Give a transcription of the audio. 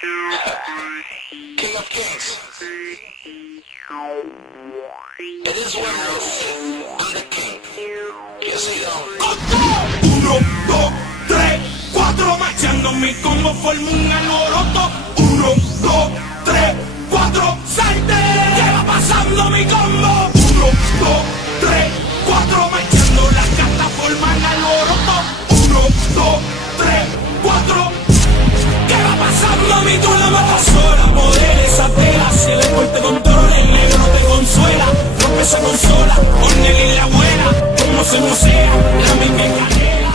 King of Kings. It is what it is. I'm the king. Yes, he don't. 1, 2, 3, 4, marchando mi combo forma un alboroto. 1, 2, 3, 4, salte. ¿Qué va pasando mi combo? 1, 2, 3, 4, marchando las cartas forman alboroto. 1, 2, 3, 4. ¿Qué va pasando mi tú la matas sola? Poderes, tela, si el deporte controla, el negro te consuela. Rompe esa consola, Ornel y la abuela, como se musea, la misma canela.